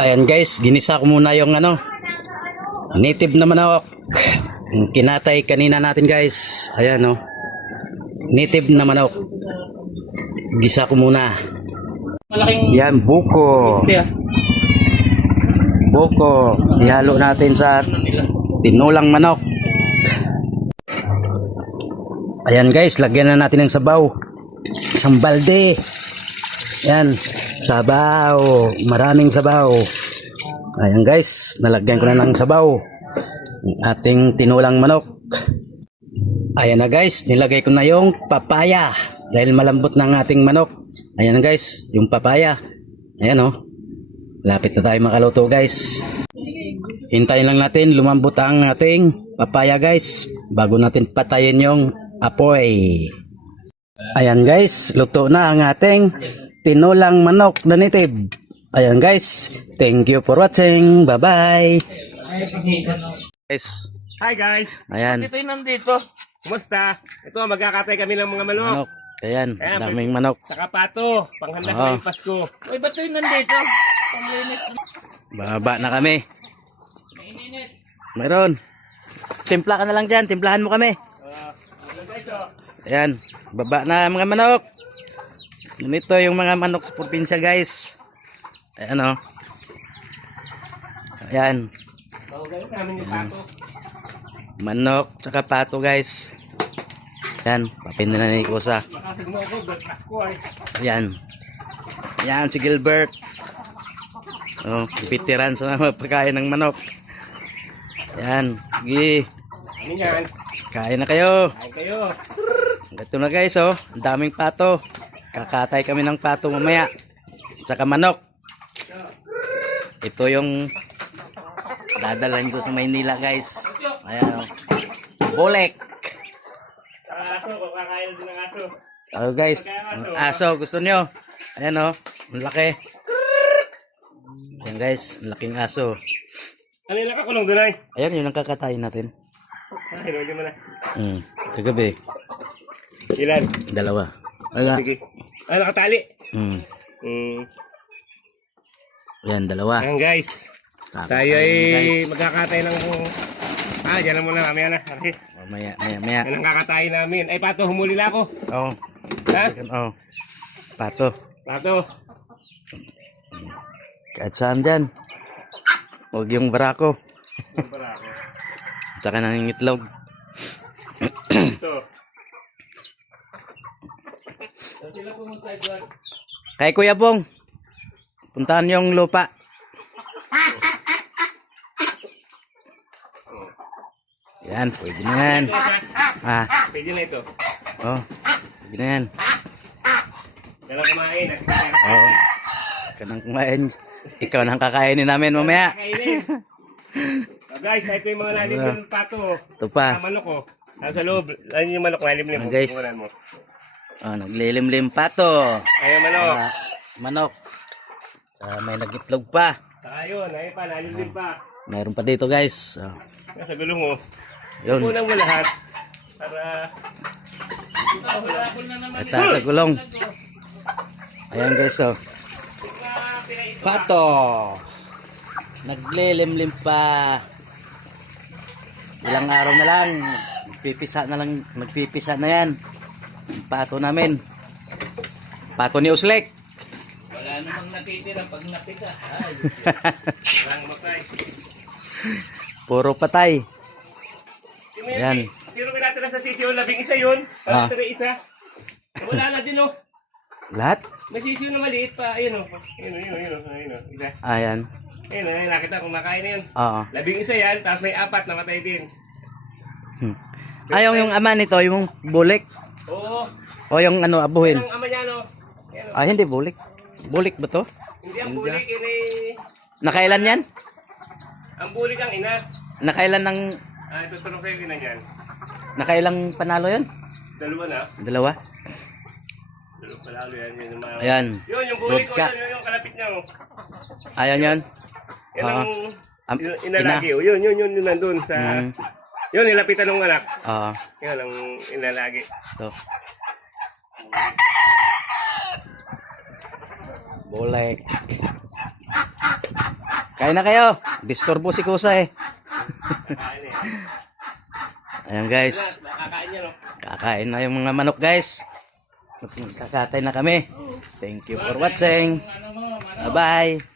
Ayan guys, ginisa ko muna yung native na manok. Yung kinatay kanina natin guys. Ayan native na manok. Gisa ko muna. Malaking Yan, buko. Buko. Ihalo natin sa tinulang manok. Ayan guys, lagyan na natin ng sabaw. Isang balde. Yan, sabaw. Maraming sabaw. Ayan guys, nalagyan ko na ng sabaw. Ang ating tinulang manok. Ayan na guys, nilagay ko na yung papaya. Dahil malambot na ang ating manok. Ayan na guys, yung papaya. Ayan lapit na tayo makaluto guys. Hintayin lang natin lumambot ang ating papaya guys. Bago natin patayin yung apoy. Ayan guys, luto na ang ating tinulang manok na native. Ayan guys, thank you for watching. Bye bye. Guys. Hi guys. Ayan. Ito yung nandito. Kumusta? Ito, magkakatay kami ng mga manok. Manok. Ayan, daming manok. Saka pato, panghanda ko yung Pasko. Uy, ba't yung nandito? Panglinis. Baba na kami. Maininit. Mayroon. Timpla ka na lang dyan. Timplahan mo kami. Ayan. Baba na mga manok. Ganito yung mga manok sa probinsya guys. Ayan Ayan. Manok tsaka pato guys. Ayan. Papin na ni Kusa. Ayan. Ayan si Gilbert. Veteran sa mga pagkain ng manok. Ayan. Sige. Kain na kayo. Kain kayo. Ito na guys ang daming pato. Kakatay kami ng pato mamaya. Tsaka manok. Ito yung dadalhin ko sa Maynila guys. Ayan Bolek. Aso, kakain din ng aso. Guys, ang aso gusto nyo. Ayan ang laki. Ayan guys, ang laking aso. Ano yung nakakulong doon ay? Ayan yun ang kakatayin natin. Hinuli mo na. Kagabi. Ilan? Dalawa. Aga. Sige. Nakatali. Ayan, dalawa. Ayan guys. Tayo ay magkakatay ng... dyan na muna, mamaya na. Okay. Maya. Yan ang kakatay namin. Ay, pato, humuli na ako. Oo. Ha? Pato. Pato. Kahit saan dyan. Huwag yung barako. Tsaka nang itlog. Ito. Kay Kuya Pong. Puntahan yung lupa. Yan, pwede na yan. Pwede na ito. Pwede na yan. Dalang kumain. Kanang kumain. Ikaw nang kakainin namin mamaya. Kakainin. Guys, ito yung mga lalim yung pato. Ito pa. Manok ko. Nasa loob. Ayun yung manok. Lalim-lim. Guys. Naglilimlim pa to. Ayun manok. Manok. May nagitlog pa. Ayun pa. Lalim-lim pa. Mayroon pa dito guys. Nasa gulong mo. Yun. Kunan mo lahat. Para... Sa gulong. Ayan guys Pato. Naglilimlim pa. Ilang araw na lang. Magpipisa na yan. Ang pato namin. Pato ni Uslek. Wala namang natitira pag napisa. Walang matay. Puro patay. Ayan. Tiro ka natin sa sisiyo. Labing isa yun. Para isa. Wala na din Lahat? May sisiyo na maliit pa. Ayun Ayun Isa. Ayan. Ayun nakita kumakain na yun. Oo. Labing isa yan. Tapos may 4 na matay din. Yung ama nito, yung bulik. Oo. O yung abuhin. Ang ama niya Hindi bulik. Bulik ba to? Hindi ang bulik. Nakailan yan? Ang bulik ang ina. Nakailan ng... Tutulong sa'yo ina niyan. Nakailang panalo yun? Dalawa na. Dalawa? Dalawa palalo yan. Ayan. Yun, yung bulik ko. Vodka. Yun yung kalapit niya. Ayan yun? Yan ang Ina. inalagi. Yun nandun sa... Yun, nilapitan ng anak. Yun ang inalagi. Ito. Bolek. Kain na kayo. Disturbo si Kusa eh. Kakain eh. Ayan guys. Kakain niya, no? Kakain na yung mga manok guys. Kakatay na kami. Thank you for watching. Ano mo, Bye-bye.